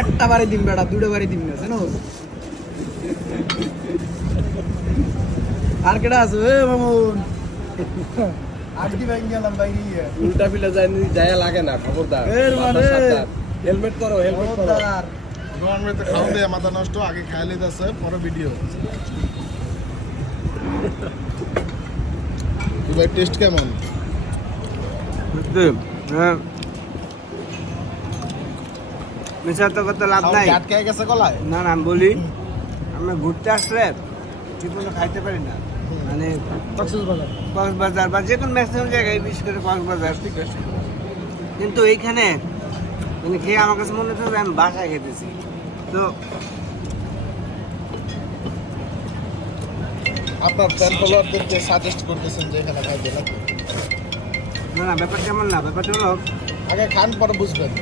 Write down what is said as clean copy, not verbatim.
একটা বাড়ি দিন বেড়া, দুটো বাড়ি দিন না জানো। আর কেডা আছে এ মামুন? আজকে ভাই গেলাম ভাই নিয়ে। উল্টা পিলা যায় লাগে না, খবরদার। এর মানে হেলমেট করো, হেলমেট করো। খবরদার। গভর্নমেন্টে খাওয়া দিয়ে মাথা নষ্ট, আগে খাইলে যাচ্ছে পরে ভিডিও। ভাই টেস্ট কেমন? হ্যাঁ, মিশা তো করতে লাভ নাই। আটকে গেছে গলায়। না না, আমি বলি আমরা ঘুরতে আসলে ঠিক মতো খাইতে পারি না, মানে কক্সবাজার বা যে কোনো ম্যাক্সিমাম জায়গায়, বিশেষ করে কক্সবাজার, ঠিক আছে। কিন্তু এইখানে মানে খেয়ে আমার কাছে মনে হচ্ছে যে আমি বাসায় খেতেছি। তো আপনার ফ্যান ফলোয়ারদেরকে সাজেস্ট করতেছেন যে এখানে খাইতে নাকি? না না, ব্যাপারটা এমন না, ব্যাপারটা হলো আগে খান পরে বুঝবেন।